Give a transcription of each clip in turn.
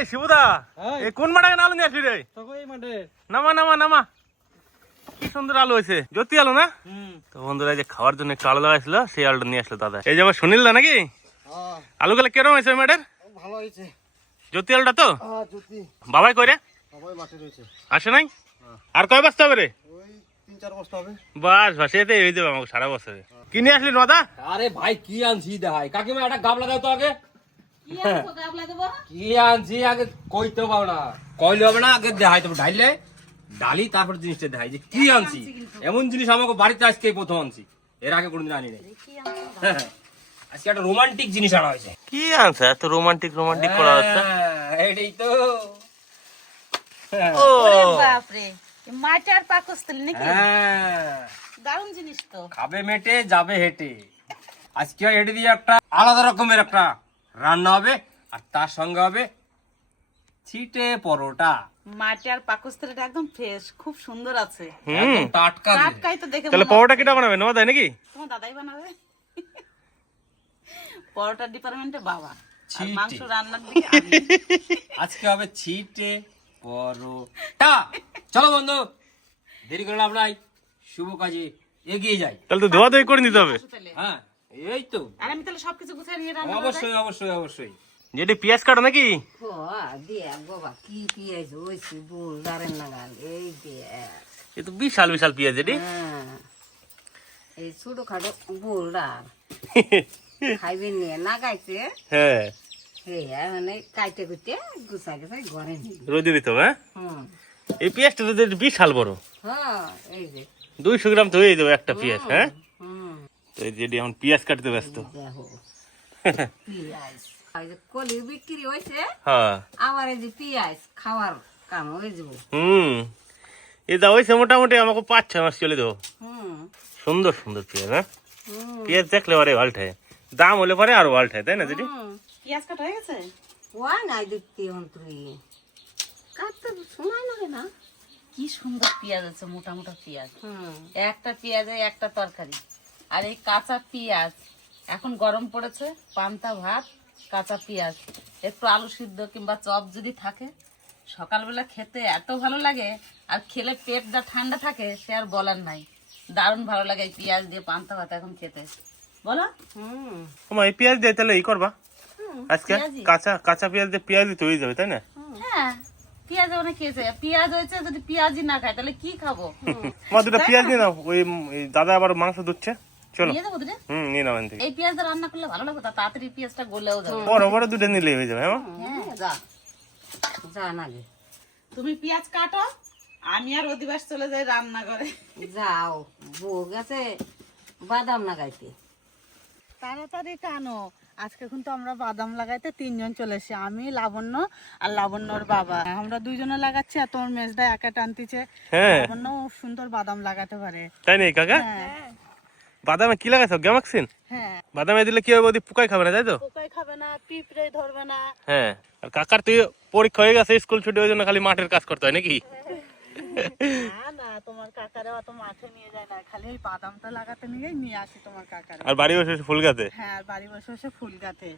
এই শিবুদা, এই কোন মাঠে আলু নিয়ে আসলি রে? নামা নামা নামা, কি সুন্দর আলু হয়েছে, জ্যোতি আলু না? তো বন্ধুরা যে খাওয়ার জন্য একটু আলু লাগাইছিল, সেই আলুটা নিয়ে আসলো দাদা। এই যে আবার সুনীল দা নাকি? আলুগুলো কেরম হয়েছে ম্যাডাম? ভালো হয়েছে। জ্যোতি আলুটা তো? বাবাই কই রে? আসে নাই? আর কয় বস্তা হবে রে? 3-4 বস্তা হবে। বাস বাস, এতে হয়ে যাবে আমাকে সারা বছরে। কি নিয়ে আসলি নদা? আরে ভাই কি আনছি দেখাই, কাকিমা একটা গাবলা দাও তো আগে। কি আনছি আগে কইতে পাও না, কইলে হবে না, আগে দেখাই তো ঢাইলে ডালি, তারপর জিনিসটা দেখাই যে কি আনছি। এমন জিনিস আমাকে বাড়িতে আজকে প্রথম আনছি, এর আগে কোনোদিন আনি নাই। আজকে একটা রোমান্টিক জিনিস আনা হয়েছে। কি আনছে এত রোমান্টিক রোমান্টিক করা হচ্ছে? এটাই তো। ও বাপরে, মাটার পাকস্থলী নাকি? হ্যাঁ, দারুণ জিনিস তো। খাবে মেটে যাবে হেঁটে। আজকে এটা দিয়ে একটা আলাদা রকমের একটা রান্না হবে, আর তার সঙ্গে হবে ছিটে পরোটা। মাটার পাকস্থলীটা একদম ফ্রেশ, খুব সুন্দর আছে। একদম টাটকা। টাটকাই তো দেখে। তাহলে পরোটা কিটা বানাবে নদা নাকি? তোমার দাদাই বানাবে। পরোটার ডিপার্টমেন্টে বাবা, আর ছিটে। মাংস রান্নার দিকে আমি। আজকে হবে ছিটে পরোটা। চলো বন্ধু, দেরি করে লাভ নাই, শুভ কাজে এগিয়ে যাই। তাহলে তো ধোয়া ধোয়ি করে নিতে হবে। হ্যাঁ এই তো, আর আমি তাহলে সবকিছু গুছিয়ে নিয়ে রান্না করব। অবশ্যই অবশ্যই অবশ্যই। যেটি পেঁয়াজ কাটা নাকি? কি পিঁয়াজ হয়েছে বুলদারের নাগাল, এই এ তো বিশাল বিশাল পেঁয়াজ এটি। এই ছোট খাটো বুলদার খাইবে নিয়ে না গাইছে। হ্যাঁ, মানে কাইতে কুইতে গুছাই গুছাই ঘরে নিবি। রোদে দিতে হবে। এই পেঁয়াজটা তো বিশাল বড়, এই যে 200 গ্রাম তো হয়ে যাবে একটা পেঁয়াজ। হ্যাঁ, তো এই যেটি এখন পেঁয়াজ কাটতে ব্যস্ত। দেখো পিঁয়াজ কলি বিক্রি হয়েছে, হ্যাঁ, আবার এই যে পিঁয়াজ খাওয়ার কাম হয়ে যাবো। এই যা হয়েছে মোটামুটি আমাকে 5-6 মাস চলে দেবো। হুম সুন্দর সুন্দর পেঁয়াজ। হ্যাঁ, পেঁয়াজ দেখলে পরে ভালটায়, দাম হলে পরে আরো ভালটায়, তাই না যেটি? পেঁয়াজ কাটা হয়ে গেছে? ওয়া নাই দেখতে তুই কাটতে শোনা লাগে না। কি সুন্দর পেঁয়াজ আছে, মোটা মোটা পেঁয়াজ। একটা পেঁয়াজে একটা তরকারি। আর এই কাঁচা পেঁয়াজ, এখন গরম পড়েছে, পান্তা ভাত, কাঁচা পেঁয়াজ, একটু আলু সিদ্ধ কিংবা চপ যদি থাকে, সকালবেলা খেতে এত ভালো লাগে। আর খেলে পেটটা ঠান্ডা থাকে, সে আর বলার নাই। দারুণ ভালো লাগে এই পেঁয়াজ দিয়ে পান্তা ভাত এখন খেতে, বলো? এই পেঁয়াজ দিয়ে তাহলে এই করবা আজকে? কাঁচা কাঁচা পেঁয়াজ দিয়ে পেঁয়াজ দিতে হয়ে যাবে, তাই না? হ্যাঁ, পেঁয়াজ অনেক খেয়েছে। পেঁয়াজ হয়েছে, যদি পেঁয়াজই না খায় তাহলে কি খাবো? তোমার দুটো পেঁয়াজ নিয়ে নাও, ওই দাদা আবার মাংস দুচ্ছে। চলো, নিয়ে যাবো দুটো। নিয়ে নাও এখান থেকে। এই পেঁয়াজটা রান্না করলে ভালো লাগবে, তাড়াতাড়ি পেঁয়াজটা গলেও যাবে। বড় বড় দুটো নিলে হয়ে যাবে। হ্যাঁ, যা যা না গে তুমি পেঁয়াজ কাটো, আমি আর অধিবাস চলে যাই রান্না করে। যাও, বউ গেছে বাদাম লাগাইতে। তাড়াতাড়ি টানো, আজকে কিন্তু আমরা বাদাম লাগাইতে 3 জন চলে এসেছি। আমি, লাবণ্য আর লাবণ্যর বাবা, আমরা 2 জনে লাগাচ্ছি। আর তোমার মেজদা একা টানতিছে। লাবণ্য সুন্দর বাদাম লাগাতে পারে, তাই নেই কাকা? বাদামে কি লাগাইছো? গ্যামাক্সিন? হ্যাঁ। বাদামে দিলে কি হবে? পোকাই খাবে না, তাই তো? পোকাই খাবে না, পিঁপড়ে ধরবে না। হ্যাঁ, আর কাকার তো পরীক্ষা হয়ে গেছে, স্কুল ছুটি, ওই জন্য খালি মাঠের কাজ করতে হয় নাকি? না না, তোমার কাকারে অত মাঠে নিয়ে যায় না, খালি এই বাদামটা লাগাতে নিয়ে আসি তোমার কাকারে। আর বাড়ি বসে ফুল গাছে? হ্যাঁ, আর বাড়ি বসে বসে ফুল গাছে।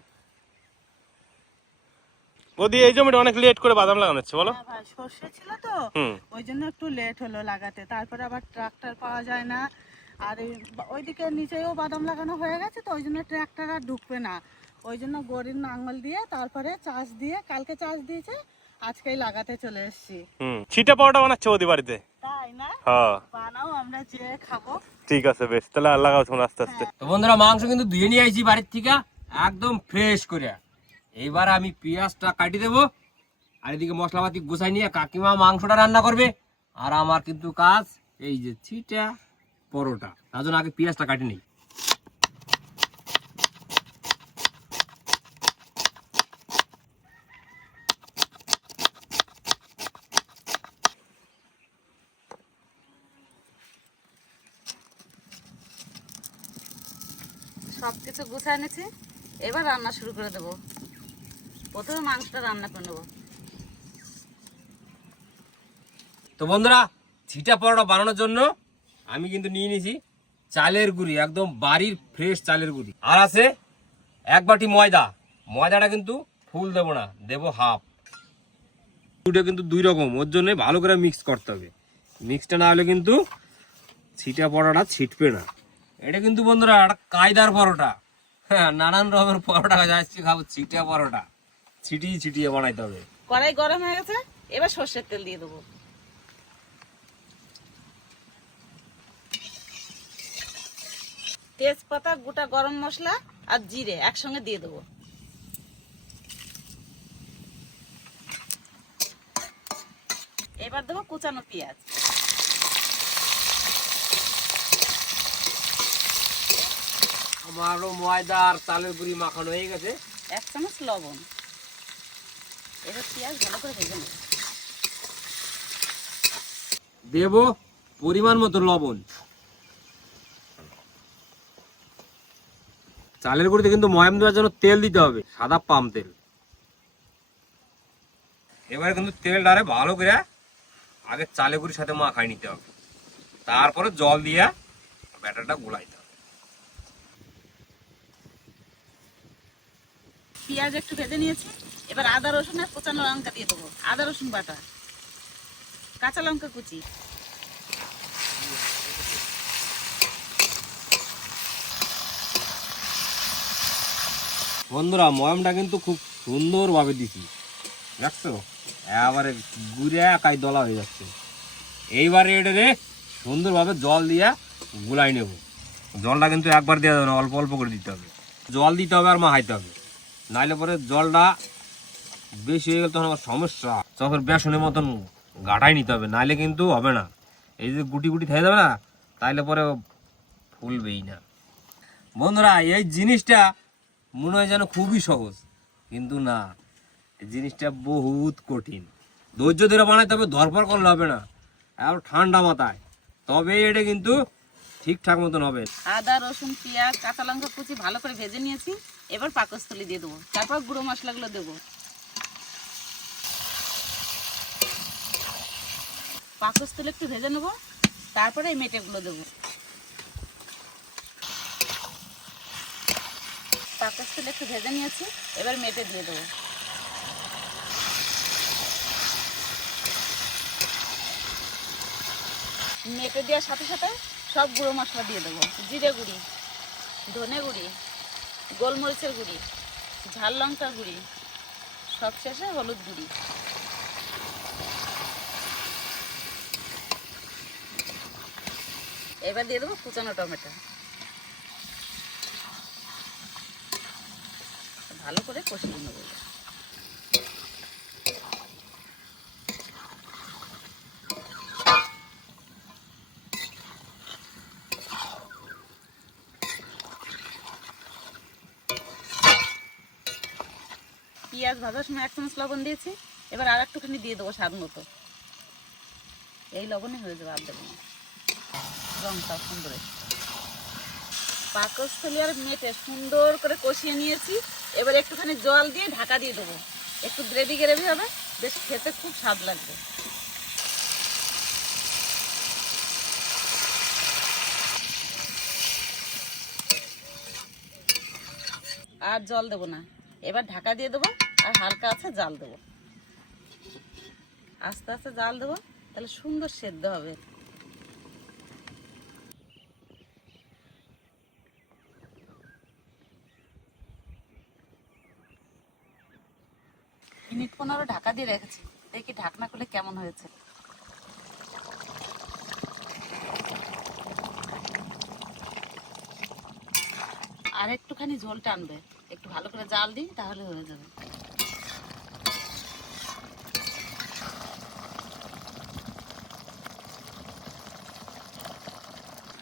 ওদি এই জমিটা অনেক লেট করে বাদাম লাগানো হচ্ছে, বলো? ভাই, সর্ষে ছিল তো, ওই জন্য একটু লেট হলো লাগাতে। তারপরে আবার ট্রাক্টর পাওয়া যায় না। আর ওইদিকে নিচেও বাদাম লাগানো হয়ে গেছে, তো ওই জন্য ট্রাক্টর আর ঢুকবে না। ওই জন্য গরুর নাঙ্গল দিয়ে, তারপরে চাষ দিয়ে, কালকে চাষ দিয়েছে, আজকেই লাগাতে চলে এসেছি। ছিটা পাউডার বানাচ্ছে ওদি বাড়িতে, তাই না? হ্যাঁ, বানাও, আমরা যে খাবো। ঠিক আছে, বেশ, তাহলে আর লাগাও তোমরা আস্তে আস্তে। তো বন্ধুরা, মাংস কিন্তু ধুয়ে নিয়ে আইছি বাড়ির থেকে একদম ফ্রেশ করে। এইবার আমি পেঁয়াজটা কাটি দেবো, আর এদিকে মশলাপাতি গোছাই নিয়ে কাকিমা মাংসটা রান্না করবে। আর আমার কিন্তু কাজ এই যে ছিটা পরোটা, তার জন্য আগে পেঁয়াজটা কাটি নেই। সবকিছু গুছাই নিয়েছি, এবার রান্না শুরু করে দেবো। প্রথমে মাংসটা রান্না করে নেবো। তো বন্ধুরা, ছিটা পরোটা বানানোর জন্য আমি কিন্তু নিয়ে নিয়েছি চালের গুঁড়ি, একদম বাড়ির ফ্রেশ চালের গুঁড়ি। আর আছে 1 বাটি ময়দা। ময়দাটা কিন্তু ফুল দেবো না, দেবো হাফ। দুটো কিন্তু দুই রকম, ওর জন্য ভালো করে মিক্স করতে হবে। মিক্সটা না হলে কিন্তু ছিটা পরোটা ছিটবে না। এটা কিন্তু বন্ধুরা একটা কায়দার পরোটা। হ্যাঁ, নানান রকমের পরোটা যাচ্ছি খাবো, ছিটা পরোটা ছিটিয়ে ছিটিয়ে বানাইতে হবে। কড়াই গরম হয়ে গেছে, এবার সর্ষের তেল দিয়ে দেবো। তেজপাতা, গোটা গরম মশলা আর জিরে একসঙ্গে দিয়ে দেবো। এবার দেবো কুচানো পেঁয়াজ। আমারও ময়দা আর চালের গুঁড়ি মাখানো হয়ে গেছে। 1 চামচ লবণ। এবার পেঁয়াজ ভালো করে ভেজে নেব। দেব পরিমাণ মতো লবণ। চালের গুঁড়িতে কিন্তু ময়াম দেওয়ার জন্য তেল দিতে হবে, সাদা পাম তেল। এবারে কিন্তু তেলটারে ভালো করে আগে চালের গুঁড়ির সাথে মাখাই নিতে হবে, তারপরে জল দিয়ে ব্যাটারটা গোলাইতে হবে। পেঁয়াজ একটু ভেজে নিয়েছি, এবার আদা রসুন আর কুচানো লঙ্কা দিয়ে দেবো। আদা রসুন বাটা, কাঁচা লঙ্কা কুচি, বন্ধুরা ময়ামটা কিন্তু খুব সুন্দরভাবে দিছি, দেখছো? এবারে গুড়ে একাই দলা হয়ে যাচ্ছে। এইবারে এটারে সুন্দরভাবে জল দিয়া গুলাই নেব। জলটা কিন্তু একবার দেওয়া যাবে না, অল্প অল্প করে দিতে হবে। জল দিতে হবে আর মাখাইতে হবে, নাইলে পরে জলটা বেশি হয়ে গেলে তখন আবার সমস্যা। চপের বেসনের মতন গাটাই নিতে হবে, নাইলে কিন্তু হবে না। এই যে গুটি গুটি থেকে যাবে না, তাইলে পরে ফুলবেই না। বন্ধুরা এই জিনিসটা মনে হয় যেন খুবই সহজ, কিন্তু না, এই জিনিসটা বহুত কঠিন। ধৈর্য ধরে বানাইতে হবে, ধরপর করলে হবে না, আর ঠান্ডা মাথায়, তবে এটা কিন্তু ঠিকঠাক মতন হবে। আদা রসুন পেঁয়াজ কাঁচা লঙ্কা কুচি ভালো করে ভেজে নিয়েছি। এবার পাকস্থলী দিয়ে দেবো, তারপর গুঁড়ো মশলাগুলো দেবো। পাকস্থলী একটু ভেজে নেবো, তারপরে এই মেটেগুলো দেবো। পাকস্থলী একটু ভেজে নিয়েছি, এবার মেটে দিয়ে দেবো। মেটে দেওয়ার সাথে সাথে সব গুঁড়ো মশলা দিয়ে দেবো। জিরে গুঁড়ি, ধনে গুঁড়ি, গোলমরিচের গুঁড়ি, ঝাল লঙ্কার গুঁড়ি, সব শেষে হলুদ গুঁড়ি। এবার দিয়ে দেবো কুচানো টমেটো। ভালো করে কষিয়ে নেবো। পেঁয়াজ ভাজার সময় 1 চামচ লবণ দিয়েছি, এবার আর একটুখানি দিয়ে দেবো স্বাদ মতো। এই লবণে হয়ে যাবে, আর দেবো না। রংটা সুন্দর। পাকস্থলী আর মেটে সুন্দর করে কষিয়ে নিয়েছি, এবার একটুখানি জল দিয়ে ঢাকা দিয়ে দেবো। একটু গ্রেভি গ্রেভি হবে, বেশ খেতে খুব স্বাদ লাগবে। আর জল দেবো না, এবার ঢাকা দিয়ে দেবো আর হালকা আছে জাল দেবো। আস্তে আস্তে জাল দেবো, তাহলে সুন্দর সেদ্ধ হবে। মিনিট 15 ঢাকা দিয়ে রেখেছি, দেখি ঢাকনা খুলে কেমন হয়েছে। আর একটুখানি ঝোল টানবে, একটু ভালো করে জাল দিই, তাহলে হয়ে যাবে।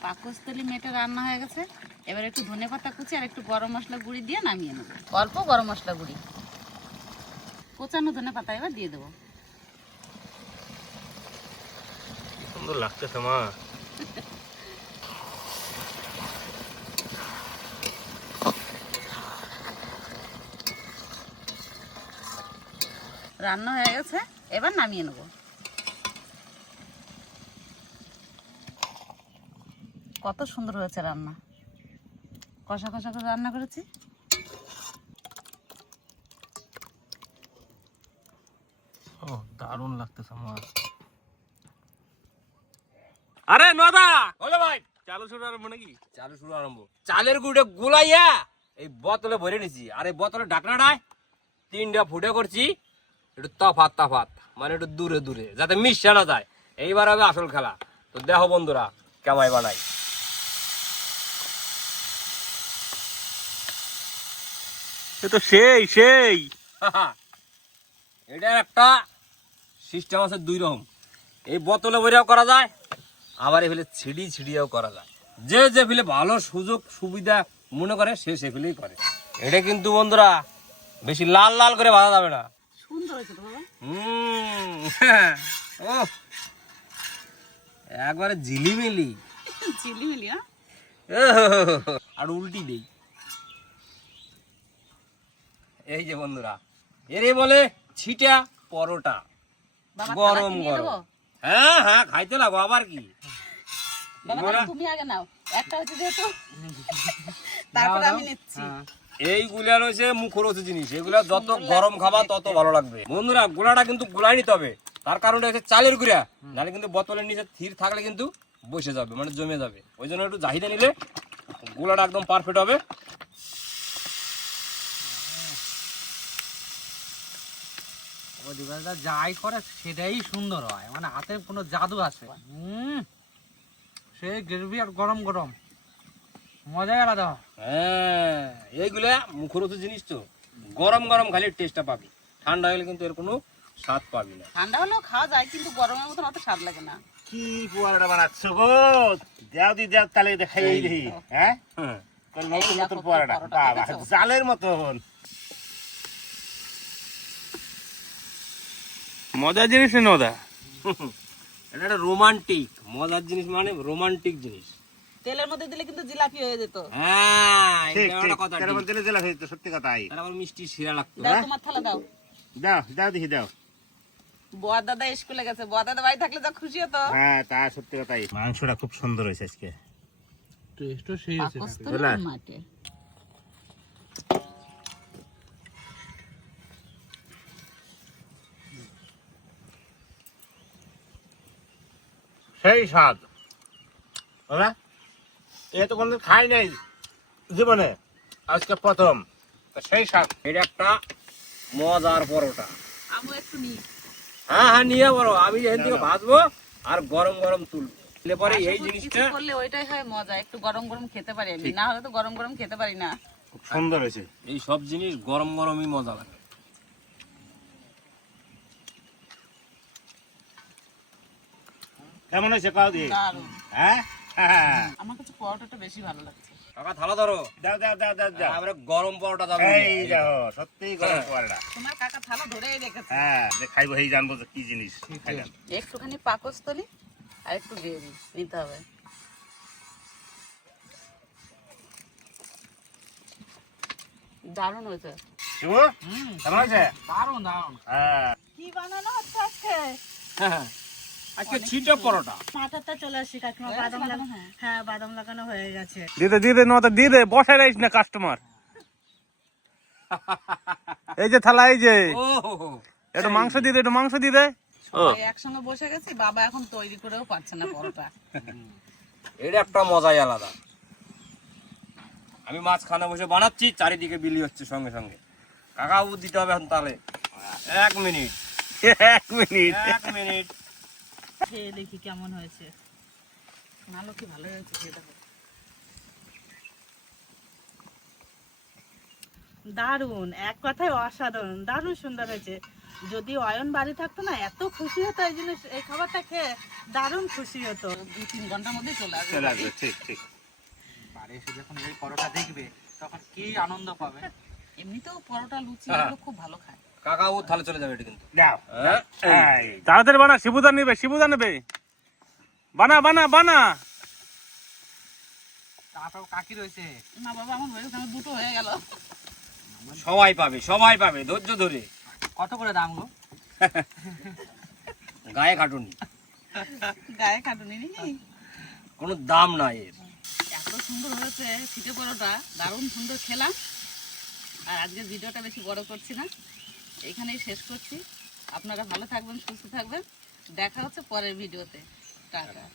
পাকস্থলী মেটে রান্না হয়ে গেছে, এবার একটু ধনেপাতা কুচি আর একটু গরম মশলা গুঁড়ি দিয়ে নামিয়ে নেব। অল্প গরম মশলা গুঁড়ি, কোচানো ধনেপাতা এবার দিয়ে দেবো। সুন্দর লাগতেছে মা। রান্না হয়ে গেছে, এবার নামিয়ে নেব। কত সুন্দর হয়েছে রান্না, কষা কষা করে রান্না করেছি। ও দারুণ লাগতেছে আমার। আরে নদা বলে ভাই, চালু শুরু আরম্ভ নাকি? চালু শুরু আরম্ভ। চালের গুঁড়ো গুলাইয়া এই বোতলে ভরে নিছি, আর এই বোতলের ঢাকনাটায় 3টা ফুটে করছি, একটু তফাত তফাত, মানে একটু দূরে দূরে, যাতে মিশে না যায়। এইবার হবে আসল খেলা। তো দেখো বন্ধুরা কেমাই বানাই। এ তো সেই এটা একটা সিস্টেম আছে 2 রকম। এই বোতলে ভরেও করা যায়, আবার এগুলো ছিড়িয়েও করা যায়। যে যে ফেলে ভালো সুযোগ সুবিধা মনে করে সে সে ফেলেই করে। এটা কিন্তু বন্ধুরা বেশি লাল লাল করে ভাজা যাবে না। সুন্দর হয়েছে তো বাবা। ও একবারে ঝিলিমিলি। ঝিলিমিলি। আর উল্টি দেই। এই যে বন্ধুরা, এরে বলে ছিটা পরোটা, বাবা গরম নিয়ে গরম। দেবো? হ্যাঁ হ্যাঁ, খাইতে লাগো আবার কি। বাবা তাহলে তুমি আগে নাও, একটা হচ্ছে যেহেতু তারপরে আমি নিচ্ছি। এইগুলা রয়েছে মুখরোচক জিনিস, এগুলা যত গরম খাবা তত ভালো লাগবে। বন্ধুরা গোলাটা কিন্তু গোলাই নিতে হবে, তার কারণটা হচ্ছে চালের গুঁড়া, নাহলে কিন্তু বোতলের নিচে স্থির থাকলে কিন্তু বসে যাবে, মানে জমে যাবে। ওই জন্য একটু চাহিদা নিলে গোলাটা একদম পারফেক্ট হবে। যাই করে সেটাই সুন্দর হয়, মানে হাতে কোনো জাদু আছে। সে গ্রেভি আর গরম গরম মজাই আলাদা। হ্যাঁ, এইগুলা মুখরোচক জিনিস তো, গরম গরম খালি টেস্টটা পাবি, ঠান্ডা হলে কিন্তু এর কোনো স্বাদ পাবি না। ঠান্ডা হলেও খাওয়া যায়, কিন্তু গরমের মতন অত স্বাদ লাগে না। কি পোয়াটা বানাচ্ছ গো? দাও দি দাও, তাহলে দেখাই দেখি। হ্যাঁ হ্যাঁ, নতুন এই নতুন দেখো পোয়াটা, পরোটা বাবা দেখেছো? জালের মতন মজার জিনিস নদা। এটা একটা রোমান্টিক মজার জিনিস, মানে রোমান্টিক জিনিস। তেলের মধ্যে দিলে কিন্তু জিলাপি হয়ে যেত। হ্যাঁ, ঠিক এটা ঠিক একটা কথা। তেলের মধ্যে জেলা হইতো, সত্যি কথাই। তার আবার মিষ্টি শিরা লাগতো। দাও তোমার থালা দাও। দাও দাও দেখি দাও। বড় দাদা স্কুলে গেছে, বড় দাদা বাড়ি থাকলে যা খুশি হতো। হ্যাঁ তা সত্যি কথাই। মাংসটা খুব সুন্দর হয়েছে আজকে। টেস্টও সেই আছে। বুঝলা? মাঠে সেই স্বাদ। বুঝলা? এ তো কোনদিন খাই নাই জীবনে, আজকে প্রথম। তো সেই স্বাদ। এটা একটা মজার পরোটা। আমু একটু নি। হ্যাঁ হ্যাঁ, নিয়ে বলো, আমি এখান থেকে ভাজবো আর গরম গরম তুলবো। পরে এই কিছু জিনিসটা করলে ওইটাই হয় মজা, একটু গরম গরম খেতে পারি আমি, না হলে তো গরম গরম খেতে পারি না। খুব সুন্দর হয়েছে। এই সব জিনিস গরম গরমই মজা লাগে। কেমন হয়েছে কাউ দিয়ে? দারুণ। হ্যাঁ হ্যাঁ। আমার কাছে পরোটাটা বেশি ভালো লাগছে। কাকা থালা ধরো, দাও দাও দাও দাও দাও। আমরা গরম পরোটা যাবো। এই দেখো সত্যি গরম পোয়াটা। তোমার কাকা থালা ধরেই রেখেছে। হ্যাঁ, যে খাইবো এই জানবো যে কি জিনিস খাইলাম। একটুখানি পাকস্থলী আর একটু গ্রেভি নিতে হবে। দারুণ হয়েছে। শিবু কেমন হয়েছে? দারুণ দারুণ। হ্যাঁ। কি বানানো হচ্ছে আজকে? আজকে ছিটা পরোটা। মাথাটা চলে আসি কাকিমা, বাদাম লাগানো। হ্যাঁ, বাদাম লাগানো হয়ে গেছে। দিদে দিদে নটা দিদে বসাই রাইস না কাস্টমার। এই যে থালা, এই যে ও একটু মাংস দিদে, একটু মাংস দিদে। ও সবাই একসঙ্গে বসে গেছি, বাবা এখন তৈরি করেও পারছে না পরোটা। এটা একটা মজাই আলাদা। আমি মাঝখানে বসে বানাচ্ছি, চারিদিকে বিলি হচ্ছে সঙ্গে সঙ্গে। কাকাবু দিতে হবে এখন তাহলে। 1 মিনিট 1 মিনিট। 1 মিনিট। খেয়ে দেখি কেমন হয়েছে। ভালো কি ভালো হয়েছে খেতে হবে। দারুণ, এক কথায় অসাধারণ, দারুণ সুন্দর হয়েছে। যদি অয়ন বাড়ি থাকতো না, এত খুশি হতো এই জিনিস, এই খাবারটা খেয়ে দারুণ খুশি হতো। 2-3 ঘন্টার মধ্যে চলে আসবে। চলে আসবে, ঠিক ঠিক। বাড়ি এসে যখন এই পরোটা দেখবে তখন কি আনন্দ পাবে। এমনিতেও পরোটা লুচি এগুলো খুব ভালো খায়। কাকাবু তাহলে চলে যাবে এটা কিন্তু। দাও। হ্যাঁ, এই, তাড়াতাড়ি বানা, শিবুদা নেবে, শিবুদা নেবে। বানা বানা বানা। তারপর কাকি রয়েছে। না বাবা, আমার হয়ে গেছে, আমার দুটো হয়ে গেল। সবাই পাবে ধৈর্য ধরে। কত করে দাম গো? গায়ে খাটুনি, গায়ে কাটুনি নি। কোনো দাম নাই এর। এত সুন্দর হয়েছে ছিটে পরোটা, দারুণ সুন্দর খেলাম। আর আজকের ভিডিওটা বেশি বড় করছি না, এখানেই শেষ করছি। আপনারা ভালো থাকবেন, সুস্থ থাকবেন। দেখা হচ্ছে পরের ভিডিওতে। টাটা।